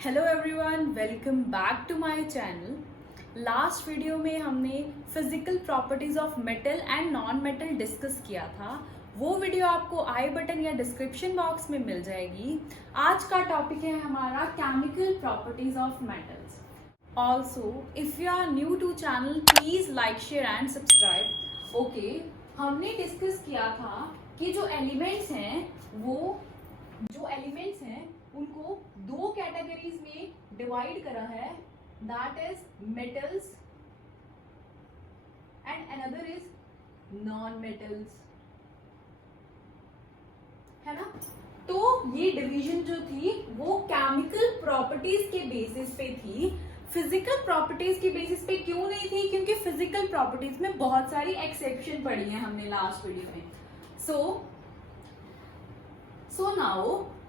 Hello everyone, welcome back to my channel. Last video में हमने physical properties of metal and non metal discuss किया था। वो video आपको आई बटन या डिस्क्रिप्शन बॉक्स में मिल जाएगी। आज का टॉपिक है हमारा chemical properties of metals. Also if you are new to channel please like, share and subscribe. Okay, हमने डिस्कस किया था कि जो एलिमेंट्स हैं उनको दो कैटेगरीज में डिवाइड करा है, that is metals and another is non metals, है ना। तो ये डिवीजन जो थी वो केमिकल प्रॉपर्टीज के बेसिस पे थी, फिजिकल प्रॉपर्टीज के बेसिस पे क्यों नहीं थी? क्योंकि फिजिकल प्रॉपर्टीज में बहुत सारी एक्सेप्शन पढ़ी है हमने लास्ट वीडियो में। So now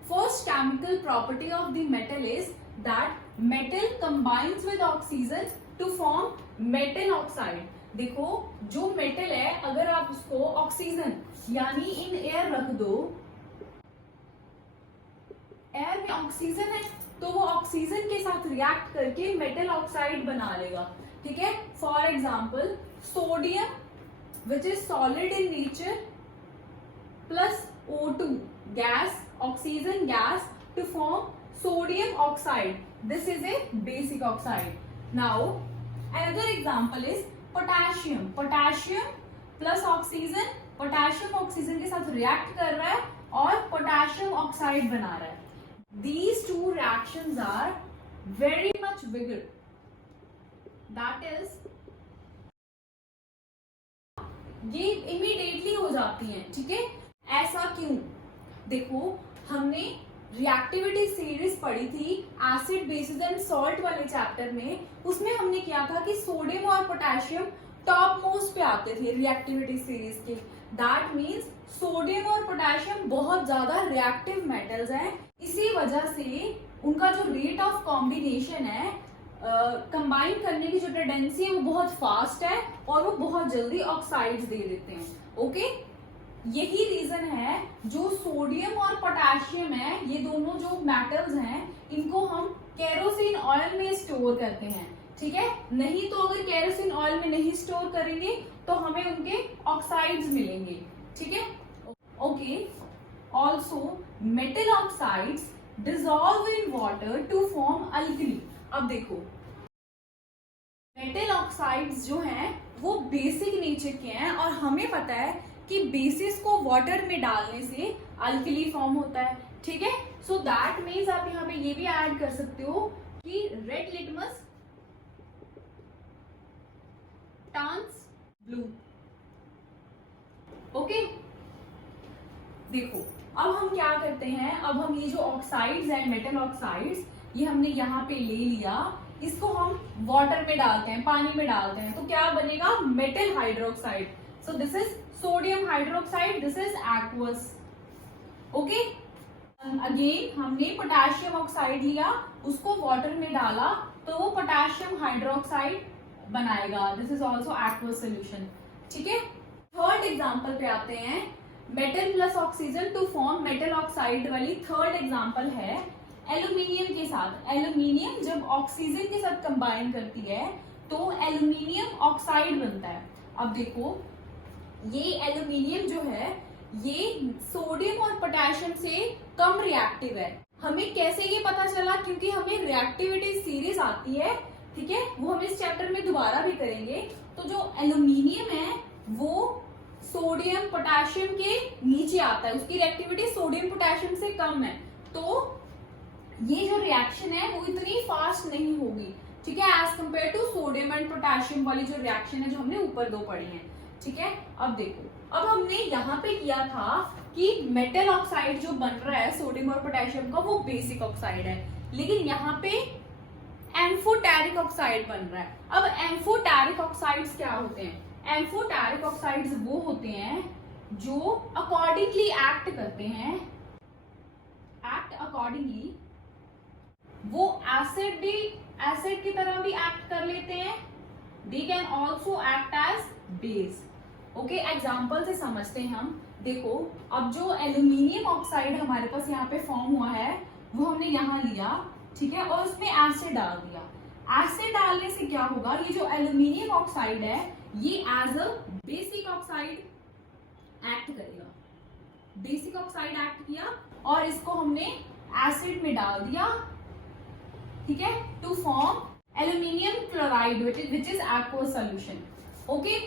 first chemical property of the metal is that metal combines with oxygen to form metal oxide। देखो, जो मेटल है अगर आप उसको ऑक्सीजन यानी इन एयर रख दो, एयर में ऑक्सीजन है तो वो ऑक्सीजन के साथ रिएक्ट करके मेटल ऑक्साइड बना लेगा। ठीक है, for example sodium which is solid in nature plus O2 gas, oxygen gas to form sodium oxide. This is a basic oxide. Now another example is potassium. Potassium plus oxygen, potassium oxygen के साथ react कर रहा है और potassium oxide बना रहा है। These two reactions are very much bigger. That is, ये immediately हो जाती हैं। ठीक है, ऐसा क्यों? देखो, हमने रिएक्टिविटी सीरीज पढ़ी थी एसिड, बेसिस एंड सॉल्ट वाले चैप्टर में। उसमें हमने किया था कि सोडियम और पोटेशियम टॉप मोस्ट पे आते थे रिएक्टिविटी सीरीज के। दैट मींस सोडियम और पोटेशियम बहुत ज्यादा रिएक्टिव मेटल्स हैं। इसी वजह से उनका जो रेट ऑफ कॉम्बिनेशन है, कंबाइन करने की जो टेंडेंसी है वो बहुत फास्ट है और वो बहुत जल्दी ऑक्साइड्स दे देते हैं। ओके, यही रीजन है जो सोडियम और पोटेशियम है, ये दोनों जो मेटल्स हैं, इनको हम केरोसिन ऑयल में स्टोर करते हैं। ठीक है, नहीं तो अगर केरोसिन ऑयल में नहीं स्टोर करेंगे तो हमें उनके ऑक्साइड्स मिलेंगे। ठीक है, okay. Also metal oxides dissolve in water to form alkali. अब देखो, मेटल ऑक्साइड्स जो हैं वो बेसिक नेचर के हैं और हमें पता है कि बेसिस को वाटर में डालने से अल्कली फॉर्म होता है। ठीक है, सो दैट मीन्स आप यहाँ पे ये भी ऐड कर सकते हो कि red litmus turns blue. Okay, देखो अब हम क्या करते हैं, अब हम ये जो ऑक्साइड्स हैं, मेटल ऑक्साइड्स, ये हमने यहाँ पे ले लिया, इसको हम वाटर में डालते हैं, पानी में डालते हैं, तो क्या बनेगा? Metal hydroxide. So this is sodium hydroxide, this is aqueous. Okay, again हमने पोटेशियम ऑक्साइड लिया, उसको वाटर में डाला तो वो पोटेशियम हाइड्रोक्साइड बनाएगा, this is also aqueous solution. ठीक है, थर्ड एग्जांपल पे आते हैं। Metal plus oxygen to form metal oxide वाली थर्ड एग्जांपल है एल्यूमिनियम के साथ। एल्यूमिनियम जब ऑक्सीजन के साथ कंबाइन करती है तो एल्यूमिनियम ऑक्साइड बनता है। अब देखो, ये एल्यूमिनियम जो है ये सोडियम और पोटेशियम से कम रिएक्टिव है। हमें कैसे ये पता चला? क्योंकि हमें रिएक्टिविटी सीरीज आती है। ठीक है, वो हम इस चैप्टर में दोबारा भी करेंगे। तो जो एल्यूमिनियम है वो सोडियम पोटेशियम के नीचे आता है, उसकी रिएक्टिविटी सोडियम पोटेशियम से कम है, तो ये जो रिएक्शन है वो इतनी फास्ट नहीं होगी। ठीक है, as compare to sodium and potassium वाली जो रिएक्शन है जो हमने ऊपर दो पढ़ी है। ठीक है, अब देखो, अब हमने यहाँ पे किया था कि मेटल ऑक्साइड जो बन रहा है सोडियम और पोटेशियम का वो बेसिक ऑक्साइड है, लेकिन यहाँ पे एम्फोटेरिक ऑक्साइड बन रहा है। अब एम्फोटेरिक ऑक्साइड्स क्या होते हैं? एम्फोटेरिक ऑक्साइड्स वो होते हैं जो अकॉर्डिंगली एक्ट करते हैं, एक्ट अकॉर्डिंगली, वो एसिड की तरह भी एक्ट कर लेते हैं, they can also act as base. Okay, example से समझते हैं हम। देखो, अब जो एल्यूमिनियम ऑक्साइड हमारे पास यहाँ पे फॉर्म हुआ है वो हमने यहाँ लिया, ठीक है, और उसमें एसिड डाल दिया। एसिड डालने से क्या होगा, ये जो एल्यूमिनियम ऑक्साइड है ये as a basic oxide act करेगा। बेसिक ऑक्साइड एक्ट किया और इसको हमने एसिड में डाल दिया, ठीक है, to form aluminium chloride which is aqueous solution. Okay,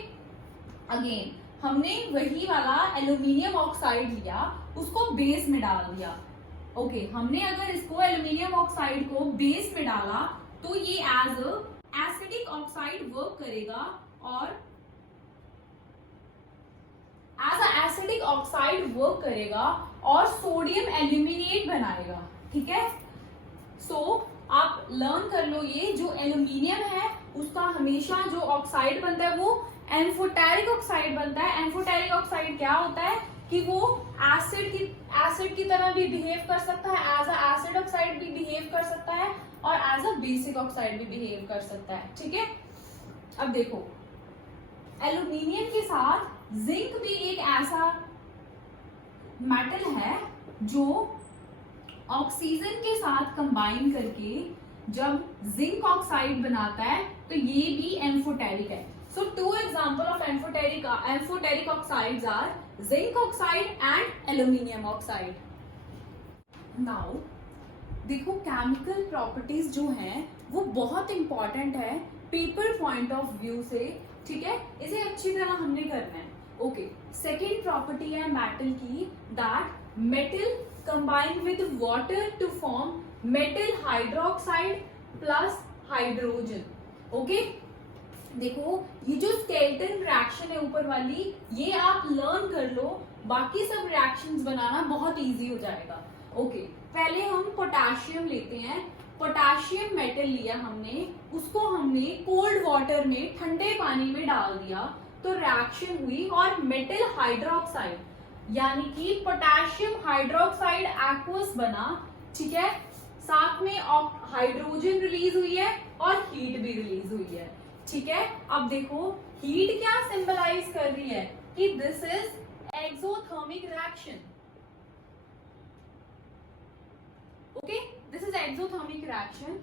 again हमने वही वाला एल्यूमिनियम ऑक्साइड लिया, उसको बेस में डाल दिया। ओके, हमने अगर इसको एल्यूमिनियम ऑक्साइड को बेस में डाला तो ये एज एसिडिक ऑक्साइड वर्क करेगा और एज एसिडिक ऑक्साइड वर्क करेगा और सोडियम एल्यूमिनेट बनाएगा। ठीक है, सो आप लर्न कर लो, ये जो एल्यूमिनियम है उसका हमेशा जो ऑक्साइड बनता है वो एम्फोटेरिक ऑक्साइड बनता है। एम्फोटेरिक ऑक्साइड क्या होता है कि वो एसिड की तरह भी बिहेव कर सकता है, एज अ एसिड ऑक्साइड भी बिहेव कर सकता है और एज अ बेसिक ऑक्साइड भी बिहेव कर सकता है। ठीक है, अब देखो एल्यूमिनियम के साथ जिंक भी एक ऐसा मेटल है जो ऑक्सीजन के साथ कंबाइन करके जब जिंक ऑक्साइड बनाता है तो ये भी एम्फोटेरिक है। So two example of amphoteric oxides are zinc oxide and aluminium oxide. Now देखो केमिकल प्रॉपर्टीज जो हैं वो बहुत इंपॉर्टेंट है पेपर पॉइंट ऑफ व्यू से। ठीक है, इसे अच्छी तरह हमने करना है। ओके, सेकेंड प्रॉपर्टी है मेटल की, that metal combine with water to form metal hydroxide plus hydrogen. Okay, देखो ये जो स्केलेटन रिएक्शन है ऊपर वाली, ये आप लर्न कर लो, बाकी सब रिएक्शंस बनाना बहुत इजी हो जाएगा। ओके, पहले हम पोटेशियम लेते हैं। पोटेशियम मेटल लिया हमने, उसको हमने कोल्ड वाटर में ठंडे पानी में डाल दिया तो रिएक्शन हुई और मेटल हाइड्रोक्साइड यानी कि पोटेशियम हाइड्रोक्साइड एक्वस बना। ठीक है, साथ में हाइड्रोजन रिलीज हुई है और हीट भी रिलीज हुई है। ठीक है, अब देखो हीट क्या सिंबलाइज कर रही है कि this is exothermic reaction. Okay, this is exothermic reaction.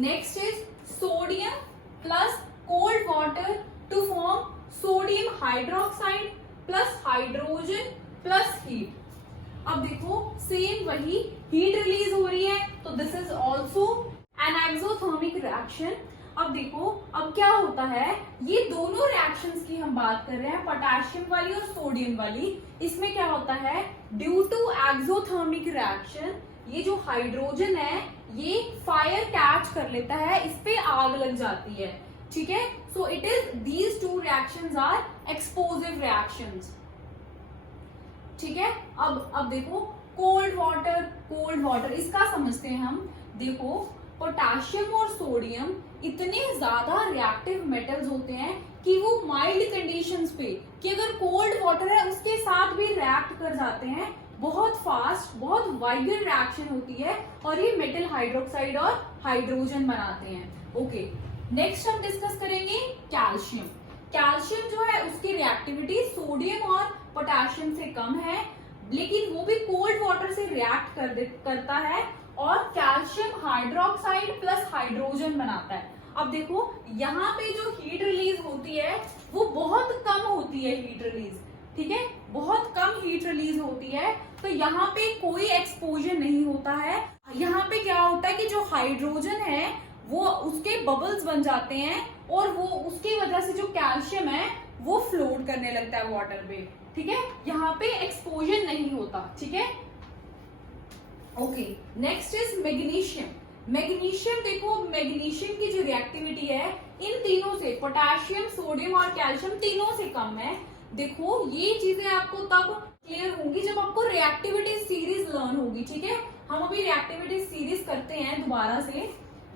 Next is sodium plus cold water to form sodium hydroxide plus hydrogen plus heat. अब देखो सेम वही हीट रिलीज हो रही है तो this is also an exothermic reaction. अब देखो अब क्या होता है, ये दोनों रिएक्शंस की हम बात कर रहे हैं, पोटेशियम वाली और सोडियम वाली। इसमें क्या होता है, ड्यू टू एक्सोथर्मिक रिएक्शन ये जो हाइड्रोजन है ये फायर कैच कर लेता है, इस पे आग लग जाती है। ठीक है, so it is these two reactions are explosive reactions. ठीक है, अब देखो कोल्ड वाटर इसका समझते हैं हम। देखो पोटेशियम और सोडियम इतने ज्यादा रिएक्टिव मेटल्स होते हैं कि वो माइल्ड कंडीशंस पे कि अगर कोल्ड वाटर है उसके साथ भी रिएक्ट कर जाते हैं, बहुत फास्ट, बहुत वाइब्रेंट रिएक्शन होती है और ये मेटल हाइड्रोक्साइड और हाइड्रोजन बनाते हैं। ओके, नेक्स्ट हम डिस्कस करेंगे कैल्शियम। कैल्शियम जो है उसकी रिएक्टिविटी सोडियम और पोटेशियम से कम है, लेकिन वो भी कोल्ड वाटर से रिएक्ट करता है और कैल्शियम हाइड्रोक्साइड प्लस हाइड्रोजन बनाता है। अब देखो यहाँ पे जो हीट रिलीज होती है वो बहुत कम होती है हीट रिलीज। ठीक है, बहुत कम हीट रिलीज होती है, तो यहाँ पे कोई एक्सपोजर नहीं होता है। यहाँ पे क्या होता है कि जो हाइड्रोजन है वो उसके बबल्स बन जाते हैं और वो उसकी वजह से जो कैल्शियम है वो फ्लोट करने लगता है वाटर पे। ठीक है, यहाँ पे एक्सपोजर नहीं होता। ठीक है, okay, next is magnesium. Magnesium देखो, मैग्नीशियम की जो रिएक्टिविटी है इन तीनों से, पोटेशियम, सोडियम और कैल्शियम तीनों से कम है। देखो ये चीजें आपको तब क्लियर होंगी जब आपको रिएक्टिविटी सीरीज लर्न होगी। ठीक है, हम अभी रिएक्टिविटी सीरीज करते हैं दोबारा से।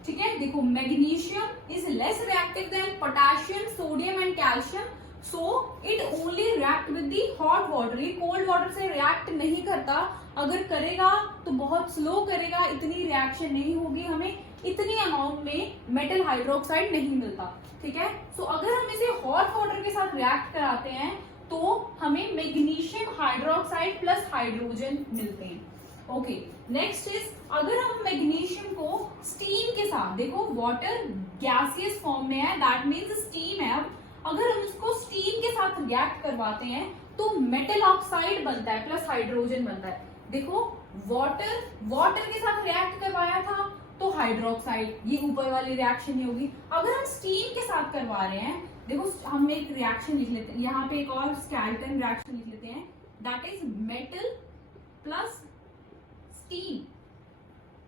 ठीक है, देखो magnesium is less reactive than potassium, sodium and calcium, so it only react with the hot water. ये कोल्ड वाटर से रिएक्ट नहीं करता, अगर करेगा तो बहुत स्लो करेगा, इतनी रिएक्शन नहीं होगी, हमें इतनी अमाउंट में मेटल हाइड्रोक्साइड नहीं मिलता। ठीक है, सो अगर हम इसे हॉट वाटर के साथ रिएक्ट कराते हैं तो हमें मैग्नीशियम हाइड्रोक्साइड प्लस हाइड्रोजन मिलते हैं। ओके, नेक्स्ट इज अगर हम मैग्नीशियम को स्टीम के साथ, देखो वाटर गैसियस फॉर्म में है, दैट मीन्स स्टीम है। अब अगर हम इसको स्टीम के साथ रिएक्ट करवाते हैं तो मेटल ऑक्साइड बनता है प्लस हाइड्रोजन बनता है। देखो वाटर के साथ रिएक्ट करवाया था तो हाइड्रोक्साइड, ये ऊपर वाली रिएक्शन ही होगी। अगर हम स्टीम के साथ करवा रहे हैं, देखो हम एक रिएक्शन लिख लेते हैं यहाँ पे, एक और स्केल्टन रिएक्शन लिख लेते हैं, that is metal plus steam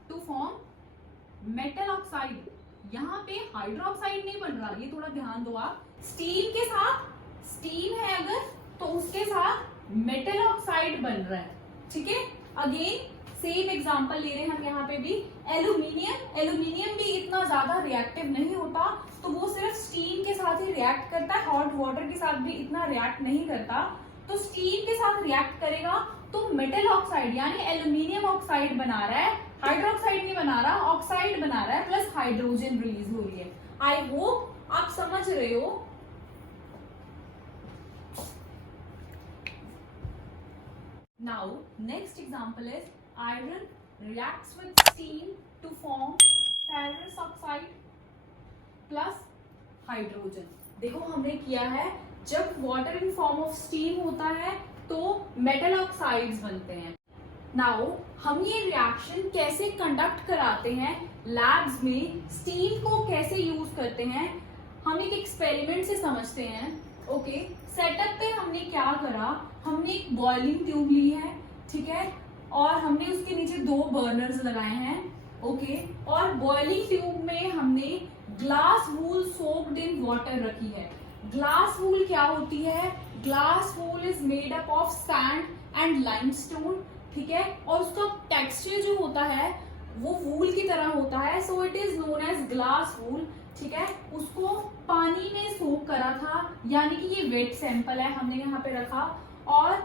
to form metal oxide. यहाँ पे हाइड्रोक्साइड नहीं बन रहा, ये थोड़ा ध्यान दो आप। स्टीम के साथ, स्टीम है अगर तो उसके साथ मेटल ऑक्साइड बन रहा है, ठीक है। अगेन सेम एग्जांपल ले रहे हैं हम यहाँ पे भी। एल्यूमिनियम भी इतना ज्यादा रिएक्टिव नहीं होता, तो वो सिर्फ स्टीम के साथ ही रिएक्ट करता है, हॉट वाटर के साथ भी इतना रिएक्ट नहीं करता। तो स्टीम के साथ रिएक्ट करेगा तो मेटल ऑक्साइड यानी एल्यूमिनियम ऑक्साइड बना रहा है, हाइड्रोक्साइड नहीं बना रहा, ऑक्साइड बना रहा है, प्लस हाइड्रोजन रिलीज हो रही है। आई होप आप समझ रहे हो। Now next example is iron reacts with steam to form ferrous oxide plus hydrogen। देखो हमने किया है, जब water in form of steam होता है तो मेटल ऑक्साइड्स बनते हैं। नाउ हम ये रिएक्शन कैसे कंडक्ट कराते हैं लैब्स में, स्टीम को कैसे यूज करते हैं, हम एक एक्सपेरिमेंट से समझते हैं। ओके, सेटअप पे हमने क्या करा, हमने एक बॉइलिंग ट्यूब ली है, ठीक है, और हमने उसके नीचे 2 बर्नर्स लगाए हैं। ओके, और बॉइलिंग ट्यूब में हमने glass wool soaked in water रखी है। ग्लास वूल क्या होती है, glass wool is made up of sand and limestone, ठीक है, और उसका टेक्सचर जो होता है वो वूल की तरह होता है, so it is known as glass wool, ठीक है। उसको पानी में सोक करा था, यानी कि ये वेट सैंपल है, हमने यहाँ पे रखा, और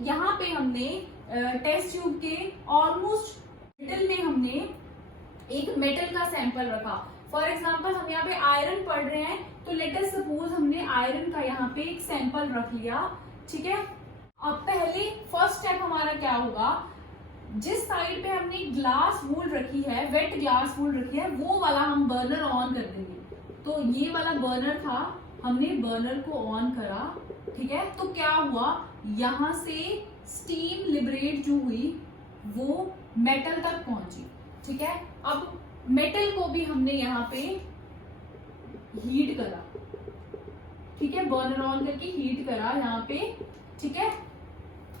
यहाँ पे हमने टेस्ट ट्यूब के ऑलमोस्ट मिडल में हमने एक मेटल का सैंपल रखा। फॉर एग्जाम्पल हम यहाँ पे आयरन पढ़ रहे हैं, तो लेट अस सपोज हमने आयरन का यहाँ पे एक सैंपल रख लिया, ठीक है। अब पहले फर्स्ट स्टेप हमारा क्या होगा, जिस साइड पे हमने ग्लास वूल रखी है, वेट ग्लास वूल रखी है, वो वाला हम बर्नर ऑन कर देंगे। तो ये वाला बर्नर था, हमने बर्नर को ऑन करा, ठीक है। तो क्या हुआ, यहाँ से स्टीम लिबरेट जो हुई वो मेटल तक पहुंची, ठीक है। अब मेटल को भी हमने यहाँ पे हीट करा, ठीक है, बर्नर ऑन करके हीट करा यहाँ पे, ठीक है।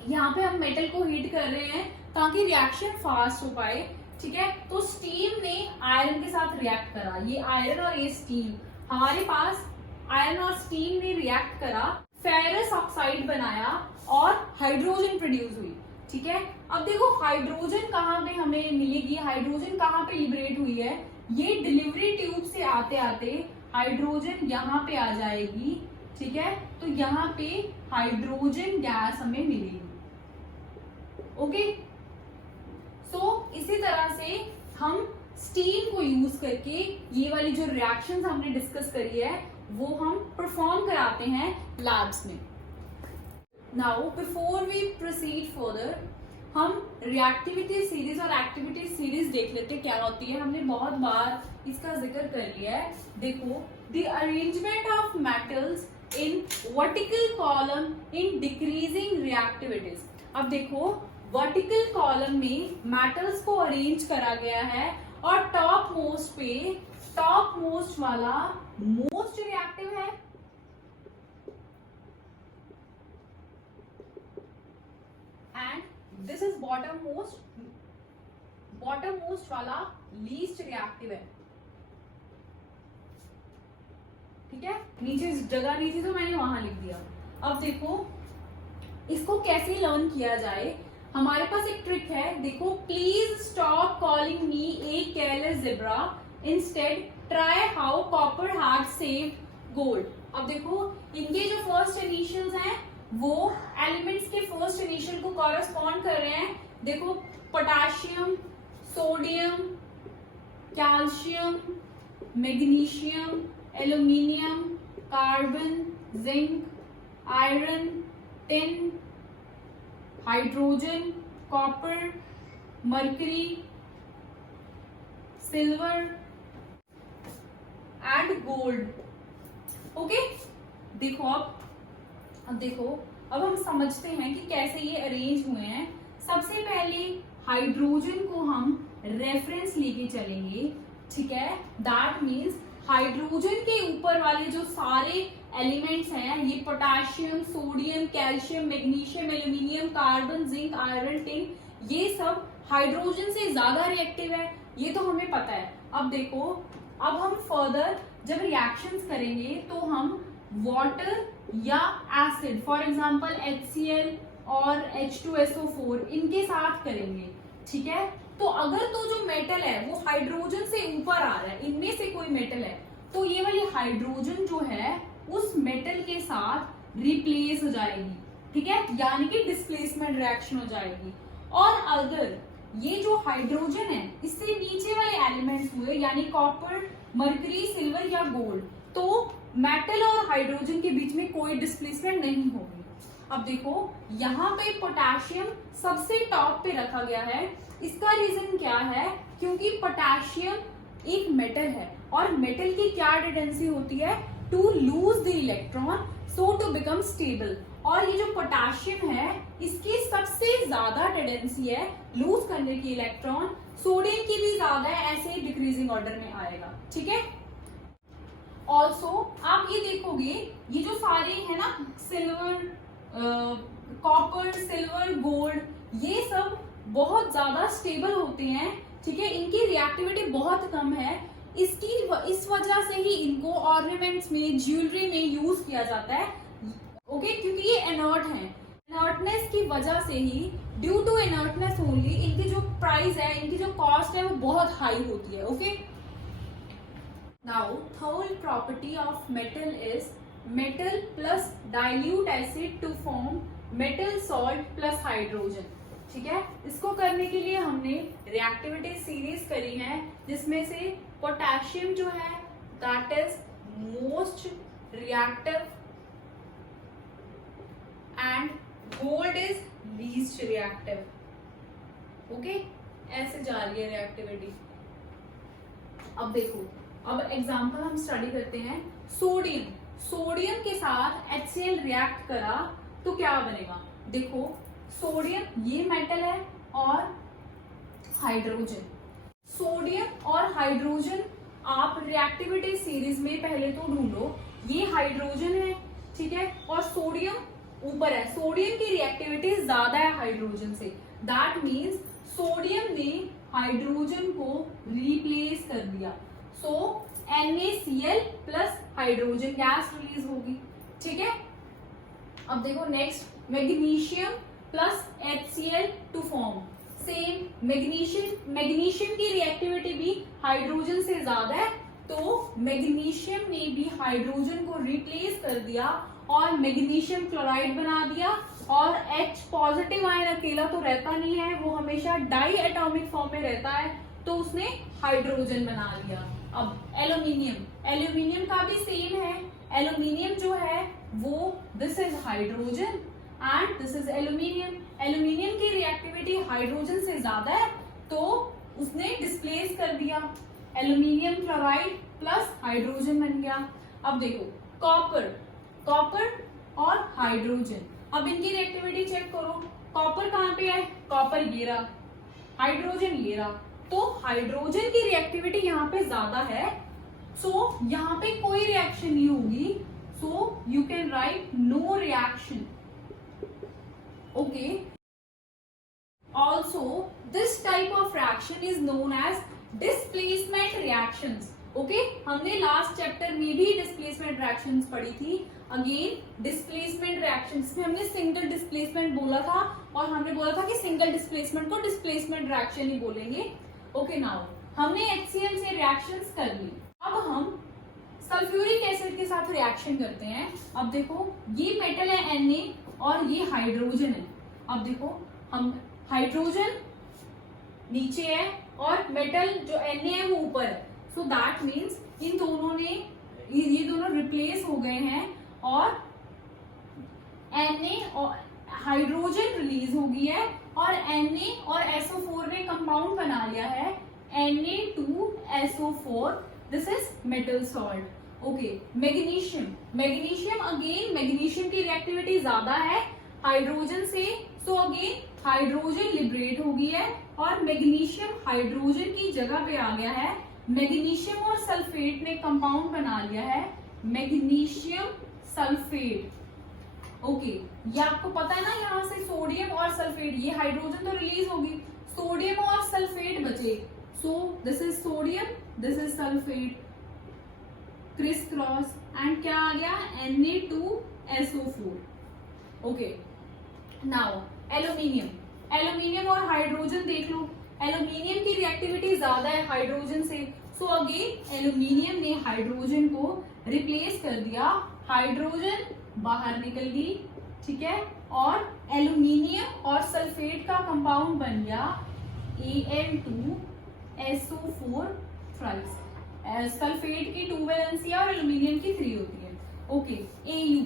यहाँ पे हम मेटल को हीट कर रहे हैं ताकि रिएक्शन फास्ट हो पाए, ठीक है। तो स्टीम ने आयरन के साथ रिएक्ट करा, ये आयरन और ये स्टीम, हमारे पास आयरन और स्टीम ने रिएक्ट करा, फेरस ऑक्साइड बनाया और हाइड्रोजन प्रोड्यूस हुई, ठीक है। अब देखो हाइड्रोजन कहाँ पे हमें मिलेगी, हाइड्रोजन कहाँ पे लिबरेट हुई है, ये डिलीवरी ट्यूब से आते आते हाइड्रोजन यहाँ पे आ जाएगी, ठीक है। तो यहाँ पे हाइड्रोजन गैस हमें मिलेगी। ओके, सो इसी तरह से हम स्टीम को यूज करके ये वाली जो रिएक्शंस हमने डिस्कस करी है वो हम परफॉर्म कराते हैं लैब्स में। Now before we proceed further, हम रिएक्टिविटी सीरीज और एक्टिविटी सीरीज देख लेते क्या होती है। हमने बहुत बार इसका जिक्र कर लिया है। देखो, the arrangement of metals in vertical column in decreasing reactivities. अब देखो, वर्टिकल कॉलम में मेटल्स को अरेंज करा गया है और टॉप मोस्ट पे, टॉप मोस्ट वाला मोस्ट रिएक्टिव है, and this is bottom most वाला लीस्ट रिएक्टिव है, ठीक है। नीचे जगह नहीं थी तो मैंने वहां लिख दिया। अब देखो इसको कैसे लर्न किया जाए, हमारे पास एक ट्रिक है। देखो, please stop calling me a careless zebra, instead try how copper had saved gold. अब देखो, इनके जो फर्स्ट इनिशियल्स हैं वो एलिमेंट्स के फर्स्ट इनिशियल को कॉरेस्पॉन्ड कर रहे हैं। देखो, potassium, sodium, calcium, magnesium, aluminium, carbon, zinc, iron, tin, hydrogen, copper, mercury, silver and gold. Okay, देखो अब देखो, अब हम समझते हैं कि कैसे ये अरेंज हुए हैं। सबसे पहले हाइड्रोजन को हम रेफरेंस लेके चलेंगे, ठीक है। दैट मीन्स हाइड्रोजन के ऊपर वाले जो सारे एलिमेंट्स हैं, ये potassium, sodium, calcium, magnesium, aluminium, carbon, zinc, iron, tin, ये सब हाइड्रोजन से ज्यादा रिएक्टिव है, ये तो हमें पता है। अब देखो, अब हम फर्दर जब रिएक्शंस करेंगे तो हम वाटर या एसिड, फॉर एग्जांपल HCl और H2SO4, इनके साथ करेंगे, ठीक है। तो अगर तो जो मेटल है वो हाइड्रोजन से ऊपर आ रहा है, इनमें से कोई मेटल है, तो ये वाली हाइड्रोजन जो है उस मेटल के साथ रिप्लेस हो जाएगी, ठीक है, यानी कि डिस्प्लेसमेंट रिएक्शन हो जाएगी। और अगर ये जो हाइड्रोजन है इससे नीचे वाले एलिमेंट्स हुए, यानी कॉपर, मर्करी, सिल्वर या गोल्ड, तो मेटल और हाइड्रोजन के बीच में कोई डिस्प्लेसमेंट नहीं होगी। अब देखो, यहाँ पे पोटेशियम सबसे टॉप पे रखा गया है। इसका रीजन क्या है? क्योंकि पोटेशियम एक मेटल है और मेटल की क्या टेंडेंसी होती है? To lose the electron so to become stable. और ये जो पोटेशियम है इसकी सबसे ज्यादा टेंडेंसी है लूज करने की इलेक्ट्रॉन, सोडियम की भी ज्यादा है, ऐसे डिक्रीजिंग ऑर्डर में आएगा, ठीक है। ऑल्सो आप ये देखोगे, ये जो सारे है ना, सिल्वर, कॉपर, सिल्वर, गोल्ड, ये सब बहुत ज्यादा स्टेबल होते हैं, ठीक है। इनकी रिएक्टिविटी बहुत कम है, इस वजह से ही इनको ऑर्नामेंट्स में, ज्वेलरी में यूज किया जाता है, ओके, क्योंकि ये इनर्ट है। इनर्टनेस की वजह से ही, ड्यू टू इनर्टनेस ओनली, इनकी जो प्राइस है, इनकी जो कॉस्ट है वो बहुत हाई होती है, okay. Now third property of metal is metal plus dilute acid to form metal salt plus hydrogen, ठीक है। इसको करने के लिए हमने रिएक्टिविटी सीरीज करी है, जिसमें से पोटेशियम जो है that is most reactive and gold is least reactive, okay. ऐसे जा रही है रिएक्टिविटी। अब देखो, अब एग्जांपल हम स्टडी करते हैं। सोडियम के साथ HCl रिएक्ट करा तो क्या बनेगा? देखो, सोडियम ये मेटल है और हाइड्रोजन, सोडियम और हाइड्रोजन आप रिएक्टिविटी सीरीज में पहले तो ढूंढो। ये हाइड्रोजन है, ठीक है, और सोडियम ऊपर है। सोडियम की रिएक्टिविटी ज्यादा है हाइड्रोजन से, दैट मीन्स सोडियम ने हाइड्रोजन को रिप्लेस कर दिया, so NaCl plus hydrogen gas release होगी, ठीक है। अब देखो next, magnesium plus HCl to form same. Magnesium की रिएक्टिविटी भी हाइड्रोजन से ज्यादा है, तो मैग्नीशियम ने भी हाइड्रोजन को रिप्लेस कर दिया और मैग्नीशियम क्लोराइड बना दिया। और H पॉजिटिव आयन अकेला तो रहता नहीं है, वो हमेशा डाई एटॉमिक फॉर्म में रहता है, तो उसने हाइड्रोजन बना लिया। अब एल्यूमिनियम का भी सेम है। एल्यूमिनियम जो है वो this is hydrogen and this is aluminium. Aluminium की रिएक्टिविटी हाइड्रोजन से ज्यादा है, तो उसने डिस्प्लेस कर दिया, एल्यूमिनियम क्लोराइड प्लस हाइड्रोजन बन गया। अब देखो, कॉपर और हाइड्रोजन, अब इनकी रिएक्टिविटी चेक करो। कॉपर कहाँ पे है? कॉपर ये रहा, हाइड्रोजन ये रहा, तो हाइड्रोजन की रिएक्टिविटी यहाँ पे ज्यादा है, सो यहाँ पे कोई रिएक्शन नहीं होगी, so you can write no reaction, okay. Also this type of reaction is known as displacement reactions, okay. हमने लास्ट चैप्टर में भी डिस्प्लेसमेंट रिएक्शंस पढ़ी थी। अगेन डिस्प्लेसमेंट रिएक्शंस में हमने सिंगल डिस्प्लेसमेंट बोला था, और हमने बोला था कि सिंगल डिस्प्लेसमेंट को डिस्प्लेसमेंट रिएक्शन ही बोलेंगे, ओके। नाउ हमने HCl से रिएक्शंस कर ली, अब हम सल्फ्यूरिक एसिड के साथ रिएक्शन करते हैं। अब देखो, ये मेटल है Na और ये हाइड्रोजन है। अब देखो, हम हाइड्रोजन नीचे है और मेटल जो Na है वो ऊपर है, सो दैट मीन्स इन दोनों ने, ये दोनों रिप्लेस हो गए हैं और Na और हाइड्रोजन रिलीज हो गई है और Na और SO4 ने कंपाउंड बना लिया है Na2SO4, this is metal salt. Okay, magnesium again magnesium की रिएक्टिविटी ज्यादा है हाइड्रोजन से, सो अगेन हाइड्रोजन लिबरेट हो गई है और मैग्नीशियम हाइड्रोजन की जगह पे आ गया है। मैग्नीशियम और सल्फेट ने कंपाउंड बना लिया है मैग्नीशियम सल्फेट। ओके, ये आपको पता है ना, यहाँ से सोडियम और सल्फेट, ये हाइड्रोजन तो रिलीज होगी, सोडियम और सल्फेट बचे, सो this is sodium, this is sulphate, criss cross, and क्या आ गया Na2SO4। ओके, नाउ एल्यूमिनियम और हाइड्रोजन देख लो, एल्यूमिनियम की रिएक्टिविटी ज्यादा है हाइड्रोजन से, सो अगेन एल्यूमिनियम ने हाइड्रोजन को रिप्लेस कर दिया, हाइड्रोजन बाहर निकल गई, ठीक है, और एल्यूमिनियम और सल्फेट का कंपाउंड बन गया Al2SO4 थ्राइस। सल्फेट की 2 वैलेंसी है और एल्यूमिनियम की 3 होती है। ओके, Au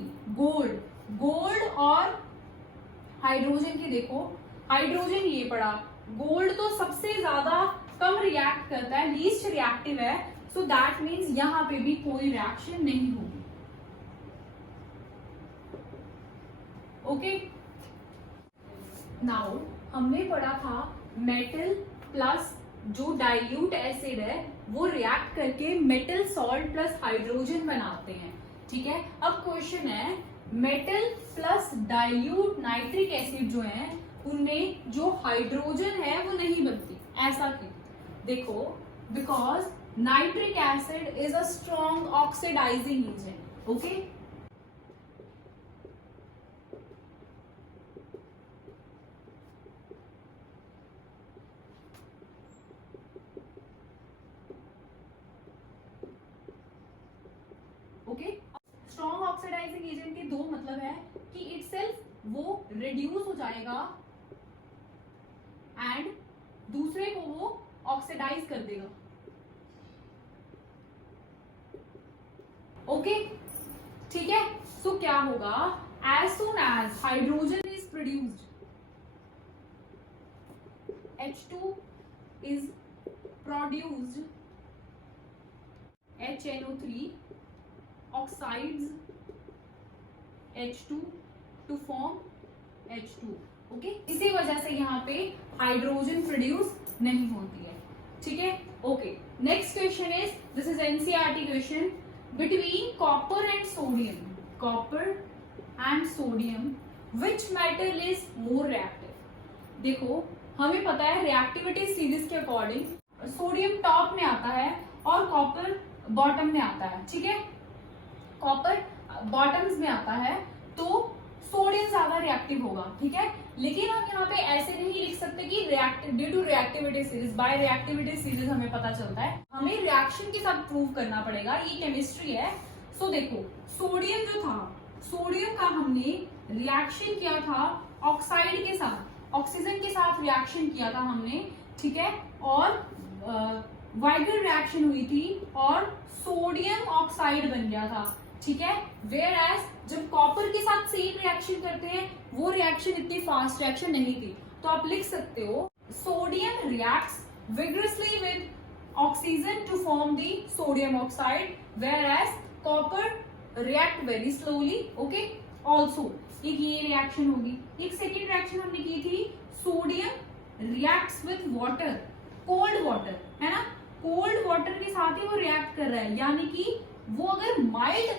गोल्ड और हाइड्रोजन की देखो, हाइड्रोजन ये पड़ा, गोल्ड तो सबसे ज्यादा कम रिएक्ट करता है, लीस्ट रिएक्टिव है, सो दैट मीन्स यहां पे भी कोई रिएक्शन नहीं होगी। ओके, नाउ हमने पढ़ा था मेटल प्लस जो डाइल्यूट एसिड है वो रिएक्ट करके मेटल सॉल्ट प्लस हाइड्रोजन बनाते हैं, ठीक है। अब क्वेश्चन है metal plus dilute nitric acid जो है उनमें जो हाइड्रोजन है वो नहीं बनती, ऐसा क्यों? देखो, because nitric acid is a strong oxidising agent. Okay, okay, strong oxidising agent के दो मतलब है कि इटसेल्फ वो रिड्यूस हो जाएगा एंड दूसरे को वो ऑक्सीडाइज कर देगा। ओके, ठीक है, सो क्या होगा, as soon as hydrogen is produced, H2 is produced, HNO3 oxides H2 to form H2। Okay, इसी वजह से यहाँ पे हाइड्रोजन प्रोड्यूस नहीं होती है, ठीक है। Okay, next question is, this is NCERT question, between copper and sodium which metal is more reactive. देखो, हमें पता है रिएक्टिविटी सीरीज के अकॉर्डिंग सोडियम टॉप में आता है और कॉपर बॉटम में आता है, ठीक है, कॉपर बॉटम्स में आता है तो सोडियम ज्यादा रिएक्टिव होगा, ठीक है। लेकिन हम यहाँ पे ऐसे नहीं लिख सकते कि due to reactivity series, by reactivity series हमें पता चलता है, हमें रिएक्शन के साथ प्रूव करना पड़ेगा, ये केमिस्ट्री है। सो देखो, सोडियम जो था, सोडियम का हमने रिएक्शन किया था ऑक्साइड के साथ, ऑक्सीजन के साथ रिएक्शन किया था हमने, ठीक है, और वाइगल रिएक्शन हुई थी और सोडियम ऑक्साइड बन गया था, ठीक है। वेयर एज जब कॉपर के साथ सेम रिएक्शन करते हैं वो रिएक्शन इतनी फास्ट रिएक्शन नहीं थी, तो आप लिख सकते हो sodium reacts vigorously with oxygen to form the sodium oxide, whereas copper react very slowly. Okay, also एक ये रिएक्शन होगी। एक सेकेंड रिएक्शन हमने की थी, sodium reacts with water, cold water, है ना, कोल्ड वाटर के साथ ही वो रिएक्ट कर रहा है, यानी कि वो अगर माइल्ड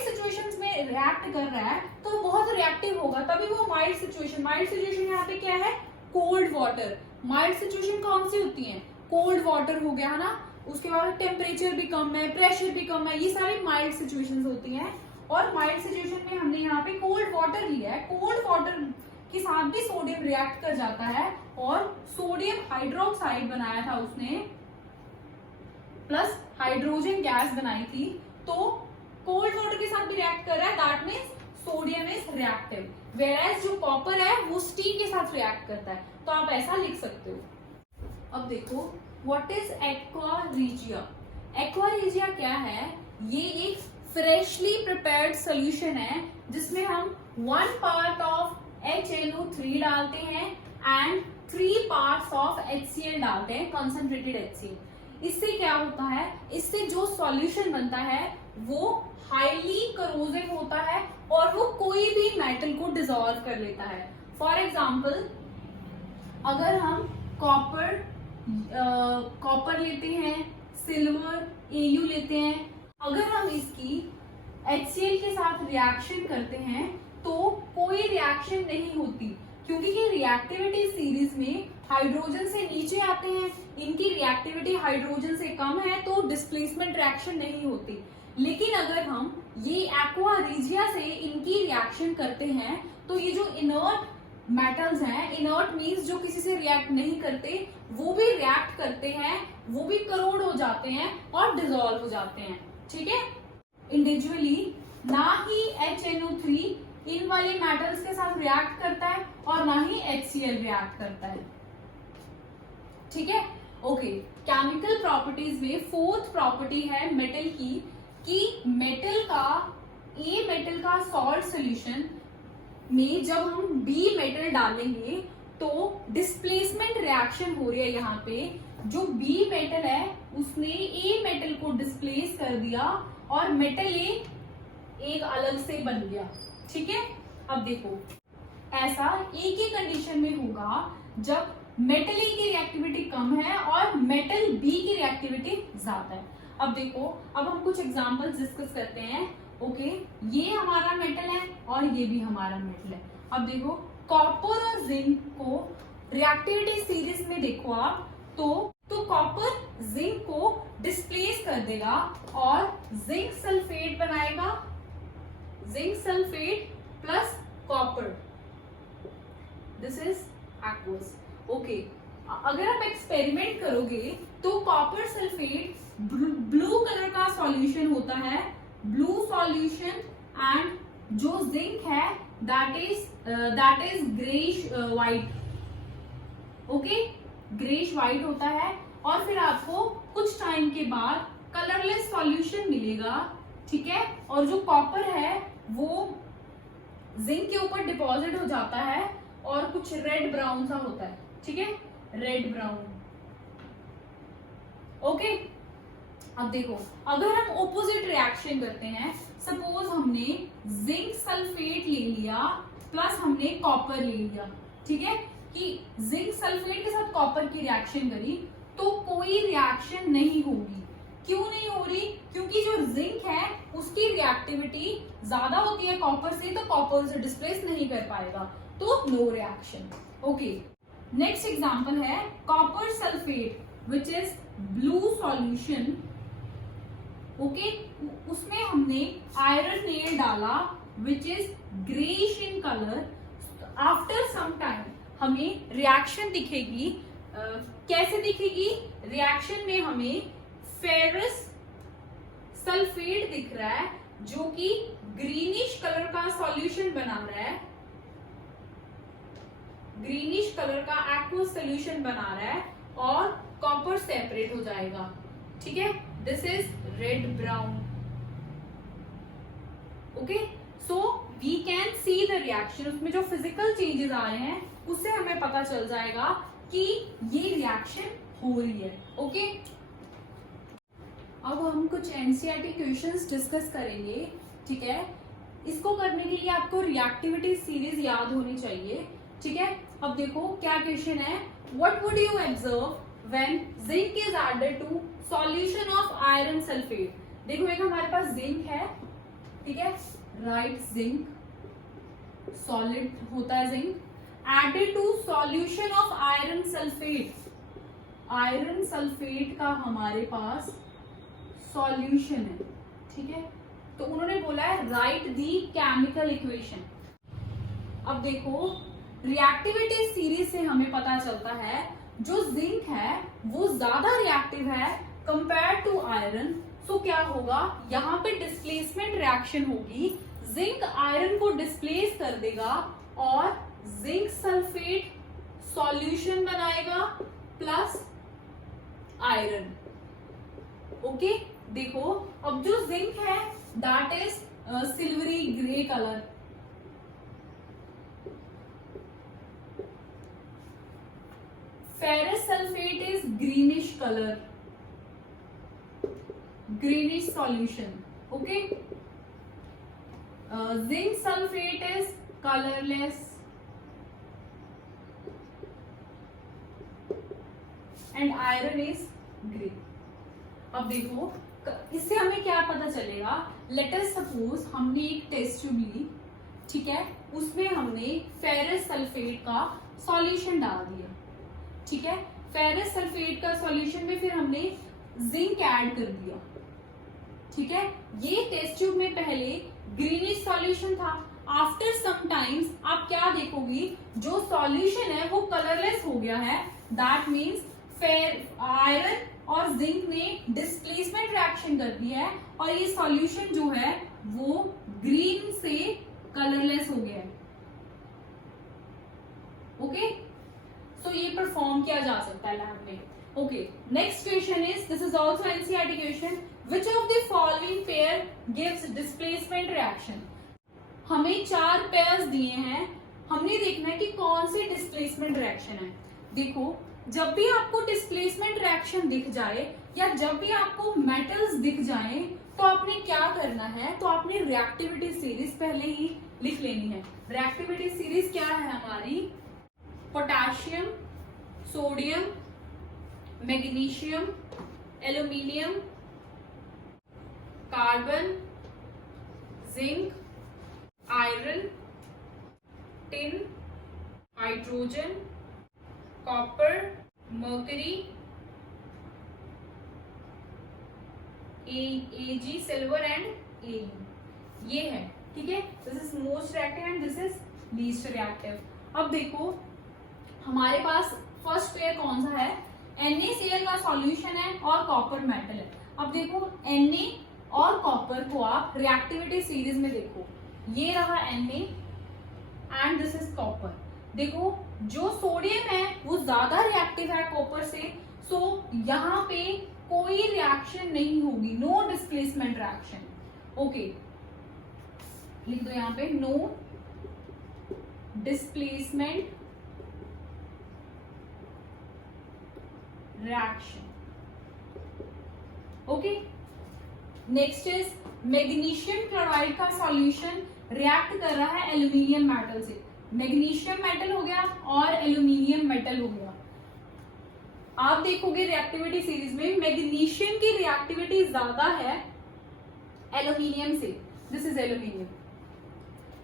सिचुएशंस में रिएक्ट कर रहा है तो वो बहुत रिएक्टिव होगा, तभी वो माइल्ड सिचुएशन यहाँ पे क्या है, कोल्ड वाटर। माइल्ड सिचुएशन कौन सी होती है, कोल्ड वाटर हो गया, है ना, उसके बाद टेम्परेचर भी कम है, प्रेशर भी कम है, ये सारी माइल्ड सिचुएशंस होती हैं। और माइल्ड सिचुएशन में हमने यहाँ पे कोल्ड वाटर लिया है, कोल्ड वाटर के साथ भी सोडियम रिएक्ट कर जाता है और सोडियम हाइड्रोक्साइड बनाया था उसने, प्लस हाइड्रोजन गैस बनाई थी, तो कोल्ड वाटर के साथ भी रिएक्ट कर रहा है, that means sodium is reactive, whereas जो कॉपर है वो स्टील के साथ रिएक्ट करता है, तो आप ऐसा लिख सकते हो। अब देखो, what is aqua regia. Aqua regia क्या है, ये एक फ्रेशली प्रिपेयर्ड सोल्यूशन है जिसमें हम 1 पार्ट ऑफ HNO3 डालते हैं एंड 3 पार्ट्स ऑफ HCl डालते हैं, कंसंट्रेटेड HCl। इससे क्या होता है, इससे जो सॉल्यूशन बनता है वो हाईली करोसिव होता है और वो कोई भी मेटल को डिसॉल्व कर लेता है। फॉर एग्जाम्पल अगर हम कॉपर लेते हैं, सिल्वर, Au लेते हैं, अगर हम इसकी HCl के साथ रिएक्शन करते हैं तो कोई रिएक्शन नहीं होती, क्योंकि ये रिएक्टिविटी सीरीज में हाइड्रोजन से नीचे आते हैं, इनकी रिएक्टिविटी हाइड्रोजन से कम है तो डिस्प्लेसमेंट रिएक्शन नहीं होती। लेकिन अगर हम ये एक्वा रीजिया से इनकी रिएक्शन करते हैं तो ये जो इनर्ट मेटल्स हैं, इनर्ट मीन्स जो किसी से रिएक्ट नहीं करते, वो भी रिएक्ट करते हैं, वो भी करोड हो जाते हैं और डिसॉल्व हो जाते हैं। ठीक है, इंडिविजुअली ना ही HNO3 इन वाले मेटल्स के साथ रिएक्ट करता है और ना ही HCl रिएक्ट करता है। ठीक है, ओके। केमिकल प्रॉपर्टीज में फोर्थ प्रॉपर्टी है मेटल की, कि मेटल का सॉल्ट सॉल्यूशन में जब हम B मेटल डालेंगे तो डिस्प्लेसमेंट रिएक्शन हो रही है। यहाँ पे जो B मेटल है उसने A मेटल को डिस्प्लेस कर दिया और मेटल A एक अलग से बन गया। ठीक है, अब देखो ऐसा एक ही कंडीशन में होगा जब मेटल A की रिएक्टिविटी कम है और मेटल B की रिएक्टिविटी ज्यादा है। अब देखो, अब हम कुछ एग्जांपल्स डिस्कस करते हैं। ओके, ये हमारा मेटल है और ये भी हमारा मेटल है। अब देखो कॉपर और जिंक को रिएक्टिविटी सीरीज में देखो आप तो कॉपर जिंक को डिस्प्लेस कर देगा और जिंक सल्फेट बनाएगा, zinc sulphate plus copper, this is aqueous. Okay, अगर आप एक्सपेरिमेंट करोगे तो कॉपर सल्फेट ब्लू कलर का सॉल्यूशन होता है, ब्लू सॉल्यूशन, एंड जो जिंक है that is greyish white. Okay, greyish white होता है और फिर आपको कुछ टाइम के बाद कलरलेस सॉल्यूशन मिलेगा। ठीक है, और जो कॉपर है वो जिंक के ऊपर डिपॉजिट हो जाता है और कुछ रेड ब्राउन सा होता है। ठीक है, रेड ब्राउन। ओके, अब देखो अगर हम ऑपोजिट रिएक्शन करते हैं, सपोज हमने जिंक सल्फेट ले लिया प्लस हमने कॉपर ले लिया। ठीक है, कि जिंक सल्फेट के साथ कॉपर की रिएक्शन करी तो कोई रिएक्शन नहीं होगी। क्यों नहीं हो रही? क्योंकि जो जिंक है उसकी रिएक्टिविटी ज्यादा होती है कॉपर से, तो कॉपर उसे डिस्प्लेस नहीं कर पाएगा, तो no reaction. Okay, next example है copper sulphate which is blue solution. Okay, उसमें हमने आयरन नेल डाला which is greyish in colour. After some time हमें रिएक्शन दिखेगी। कैसे दिखेगी? रिएक्शन में हमें फेरस सल्फेट दिख रहा है जो कि ग्रीनिश कलर का सॉल्यूशन बना रहा है, ग्रीनिश कलर का एक्वस सॉल्यूशन बना रहा है और कॉपर सेपरेट हो जाएगा। ठीक है, this is red brown. Okay, so we can see the reaction. उसमें जो फिजिकल चेंजेस आ रहे हैं उससे हमें पता चल जाएगा कि ये रिएक्शन हो रही है। ओके, अब हम कुछ एनसीईआरटी क्वेश्चंस डिस्कस करेंगे। ठीक है, इसको करने के लिए आपको रिएक्टिविटी सीरीज याद होनी चाहिए। ठीक है, अब देखो क्या क्वेश्चन है, what would you observe when zinc is added to solution of iron sulphate. देखो एक हमारे पास जिंक है, ठीक है, राइट, जिंक सॉलिड होता है zinc, added to solution of iron sulphate. Iron sulphate का हमारे पास सॉल्यूशन है। ठीक है, तो उन्होंने बोला है राइट दी केमिकल इक्वेशन। अब देखो रिएक्टिविटी सीरीज से हमें पता चलता है जो जिंक है वो ज्यादा रिएक्टिव है कंपेयर टू आयरन। सो क्या होगा, यहाँ पे डिस्प्लेसमेंट रिएक्शन होगी, जिंक आयरन को डिस्प्लेस कर देगा और जिंक सल्फेट सॉल्यूशन बनाएगा प्लस आयरन। ओके, देखो अब जो जिंक है that is silvery grey colour. ferrous sulfate is greenish color, greenish solution. Okay, zinc sulfate is colorless and iron is grey. अब देखो इससे हमें क्या पता चलेगा, लेट अस सपोज हमने एक टेस्ट ट्यूब ली, ठीक है, उसमें हमने फेरस सल्फेट का सॉल्यूशन डाल दिया, ठीक है, फेरस सल्फेट का सॉल्यूशन में फिर हमने जिंक ऐड कर दिया, ठीक है, ये टेस्ट ट्यूब में पहले ग्रीनिश सॉल्यूशन था, आफ्टर सम टाइम्स आप क्या देखोगी, जो सॉल्यूशन है वो कलरलेस हो गया है, दैट मीन्स आयरन और जिंक ने डिस्प्लेसमेंट रिएक्शन कर दी है और ये सॉल्यूशन जो है वो ग्रीन से कलरलेस हो गया है। ओके, सो ये परफॉर्म किया जा सकता है लैब में। Okay, next question is, this is also NCERT question, which of the following pair gives displacement reaction. हमें 4 पेयर्स दिए हैं, हमने देखना है कि कौन से डिस्प्लेसमेंट रिएक्शन है। देखो, जब भी आपको डिस्प्लेसमेंट रिएक्शन दिख जाए या जब भी आपको मेटल्स दिख जाएं, तो आपने क्या करना है, तो आपने रिएक्टिविटी सीरीज पहले ही लिख लेनी है। रिएक्टिविटी सीरीज क्या है हमारी, potassium, sodium, magnesium, aluminium, carbon, zinc, iron, tin, hydrogen, copper, mercury, Ag, silver and Au, ये है, ठीक है, this is most reactive and this is least reactive. अब देखो हमारे पास फर्स्ट पेयर कौन सा है, NaCl का सॉल्यूशन है और कॉपर मेटल है। अब देखो Na और कॉपर को आप रिएक्टिविटी सीरीज में देखो, ये रहा Na and this is copper. देखो जो सोडियम है वो ज्यादा रिएक्टिव है कॉपर से, सो यहाँ पे कोई रिएक्शन नहीं होगी, नो डिस्प्लेसमेंट रिएक्शन। ओके, लिख दो यहाँ पे no displacement reaction. Okay, next is magnesium chloride का सॉल्यूशन रिएक्ट कर रहा है एल्यूमिनियम मेटल से, मैग्नीशियम मेटल हो गया और एल्यूमिनियम मेटल हो गया। आप देखोगे रिएक्टिविटी सीरीज में मैग्नीशियम की रिएक्टिविटी ज्यादा है एल्यूमिनियम से, दिस इज एल्यूमिनियम,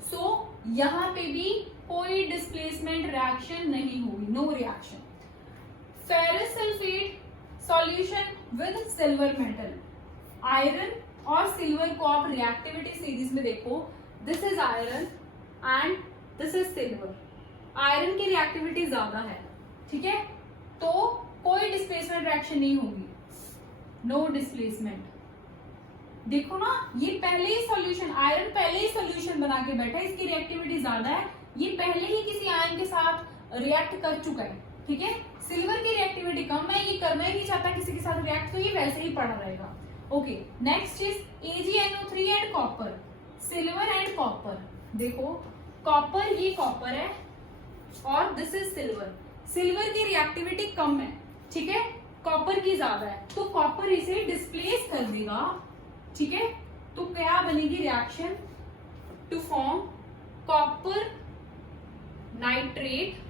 सो यहां पे भी कोई डिस्प्लेसमेंट रिएक्शन नहीं होगी, no reaction. Ferrous sulphate solution with silver metal, iron और सिल्वर को आप रिएक्टिविटी सीरीज में देखो, this is iron and this is silver, iron की रिएक्टिविटी ज्यादा है, ठीक है, तो कोई डिस्प्लेसमेंट रिएक्शन नहीं होगी, नो डिस्प्लेसमेंट। देखो ना, ये पहले ही सॉल्यूशन, आयरन पहले ही सॉल्यूशन बना के बैठा है, इसकी रिएक्टिविटी ज्यादा है, ये पहले ही किसी आयन के साथ रिएक्ट कर चुका है, ठीक है, सिल्वर की रिएक्टिविटी कम है, ये करना ही नहीं चाहता किसी के साथ रिएक्ट, तो ये वैसे ही पड़ा रहेगा। Okay, next is AgNO3 and copper, silver and copper. देखो कॉपर, ये कॉपर है और दिस इज सिल्वर, सिल्वर की रिएक्टिविटी कम है, ठीक है, कॉपर की ज्यादा है, तो कॉपर इसे डिस्प्लेस कर देगा, ठीक है, तो क्या बनेगी reaction, to form copper nitrate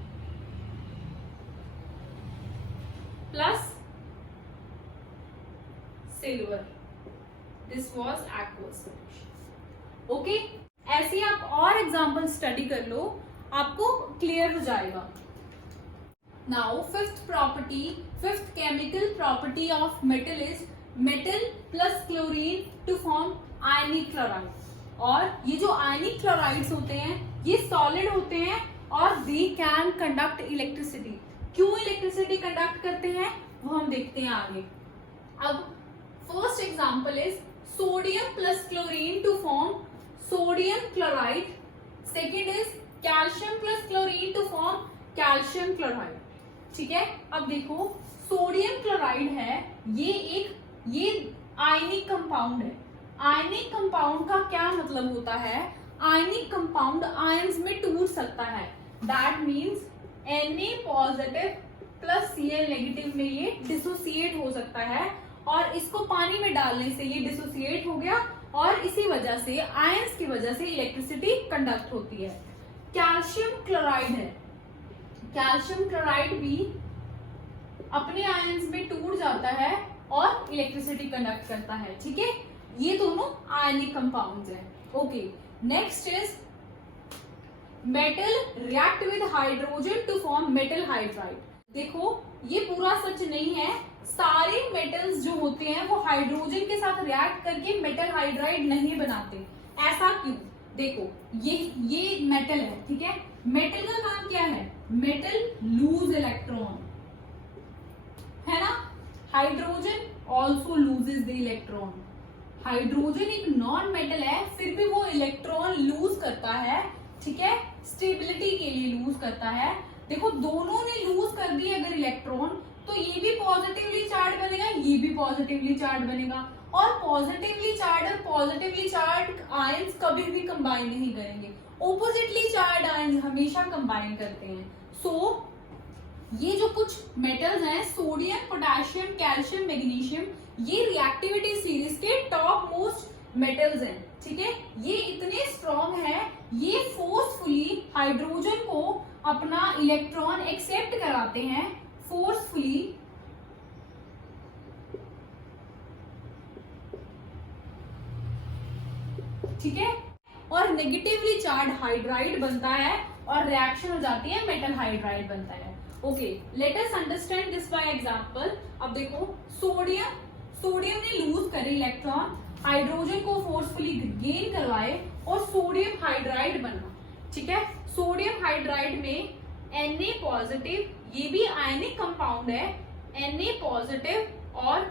plus silver, this was aqueous solution. Okay, ऐसे आप और एग्जाम्पल स्टडी कर लो, आपको क्लियर हो जाएगा। Now fifth chemical property of metal is metal plus chlorine to form ionic chloride. और ये जो आयनिक क्लोराइड्स होते हैं ये सॉलिड होते हैं और दे कैन कंडक्ट इलेक्ट्रिसिटी। क्यों इलेक्ट्रिसिटी कंडक्ट करते हैं वो हम देखते हैं आगे। अब first example is sodium plus chlorine to form sodium chloride, second is calcium plus chlorine to form calcium chloride. ठीक है, अब देखो सोडियम क्लोराइड है, ये आयनिक कंपाउंड है। आयनिक कंपाउंड का क्या मतलब होता है, आयनिक कंपाउंड आयंस में टूट सकता है, that means Na positive plus Cl negative में ये डिसोसिएट हो सकता है और इसको पानी में डालने से ये डिसोसिएट हो गया और इसी वजह से आयंस की वजह से इलेक्ट्रिसिटी कंडक्ट होती है। कैल्शियम क्लोराइड है, कैल्शियम क्लोराइड भी अपने आयंस में टूट जाता है और इलेक्ट्रिसिटी कंडक्ट करता है। ठीक है, ये दोनों आयनिक कंपाउंड्स हैं। Okay, next is metal react with hydrogen to form metal hydride. देखो ये पूरा सच नहीं है, सारे मेटल्स जो होते हैं वो हाइड्रोजन के साथ रिएक्ट करके मेटल हाइड्राइड नहीं बनाते। ऐसा क्यों? देखो ये मेटल है, ठीक है, मेटल का काम क्या है? मेटल लूज इलेक्ट्रॉन, है ना। Hydrogen also loses the electron. Hydrogen एक नॉन मेटल है, फिर भी वो इलेक्ट्रॉन लूज करता है, ठीक है, स्टेबिलिटी के लिए लूज करता है। देखो दोनों ने लूज कर दी अगर इलेक्ट्रॉन, तो ये भी पॉजिटिवली चार्ज बनेगा, ये भी पॉजिटिवली चार्ज बनेगा, और पॉजिटिवली चार्ज और पॉजिटिवली चार्ज आयंस कभी भी कंबाइन नहीं करेंगे, ऑपोजिटली चार्ज आयंस हमेशा कंबाइन करते हैं। सो ये जो कुछ मेटल्स हैं, सोडियम, पोटेशियम, कैल्शियम, मैग्नीशियम, ये रिएक्टिविटी सीरीज के टॉप मोस्ट मेटल्स हैं, ठीक है। ये इतने स्ट्रॉन्ग है, ये फोर्सफुली हाइड्रोजन को अपना इलेक्ट्रॉन एक्सेप्ट कराते हैं, फोर्सफुली, ठीक है, और नेगेटिवली चार्ज हाइड्राइड बनता है और रिएक्शन हो जाती है, मेटल हाइड्राइड बनता है। Okay, let us understand this by example. अब देखो सोडियम ने लूज करे इलेक्ट्रॉन, हाइड्रोजन को फोर्सफुली गेन करवाए और सोडियम हाइड्राइड बना, ठीक है। सोडियम हाइड्राइड में Na पॉजिटिव, ये भी आयनिक कंपाउंड है, Na पॉजिटिव और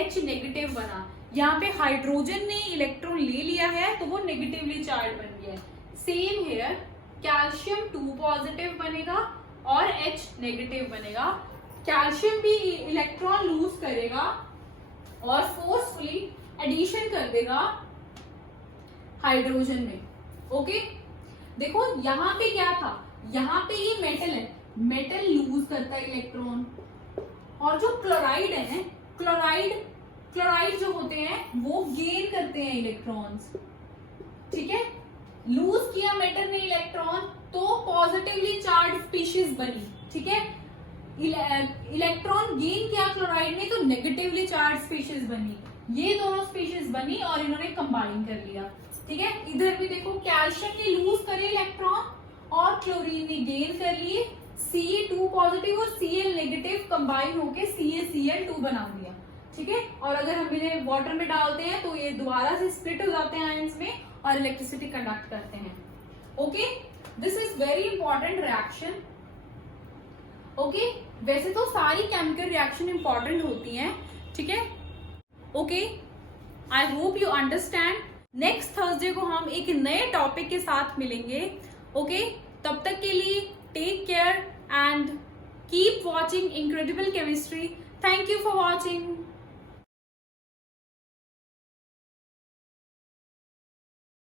H नेगेटिव बना। यहाँ पे हाइड्रोजन ने इलेक्ट्रॉन ले लिया है तो वो नेगेटिवली चार्ज बन गया है। सेम हियर, कैल्शियम 2 पॉजिटिव बनेगा और H नेगेटिव बनेगा। कैल्शियम भी इलेक्ट्रॉन लूज करेगा और फोर्सफुली एडिशन कर देगा हाइड्रोजन में। ओके, देखो यहाँ पे क्या था, यहाँ पे ये मेटल है, मेटल लूज करता है इलेक्ट्रॉन, और जो क्लोराइड है, क्लोराइड जो होते हैं वो गेन करते हैं इलेक्ट्रॉन्स, ठीक है। लूज किया मेटल ने इलेक्ट्रॉन तो पॉजिटिवली चार्ज स्पीशीज बनी, ठीक है। इलेक्ट्रॉन गेन किया क्लोराइड ने तो नेगेटिवली चार्ज स्पीशीज बनी, ये दोनों स्पीशीज बनी और इन्होंने कंबाइन कर लिया, ठीक है। इधर भी देखो, कैल्शियम ने लूज करे इलेक्ट्रॉन और क्लोरीन ने गेन कर लिए, Ca2 पॉजिटिव और Cl नेगेटिव कंबाइन होके CaCl2 बना दिया, ठीक है। और अगर हम इन्हें वाटर में डालते हैं तो ये दोबारा से स्प्लिट हो जाते हैं आयंस में और इलेक्ट्रिसिटी कंडक्ट करते हैं। Okay, this is very important reaction. Okay, वैसे तो सारी केमिकल रिएक्शन इंपॉर्टेंट होती हैं, ठीक है। Okay, I hope you understand. Next Thursday को हम एक नए टॉपिक के साथ मिलेंगे। ओके, तब तक के लिए take care and keep watching Incredible Chemistry. Thank you for watching.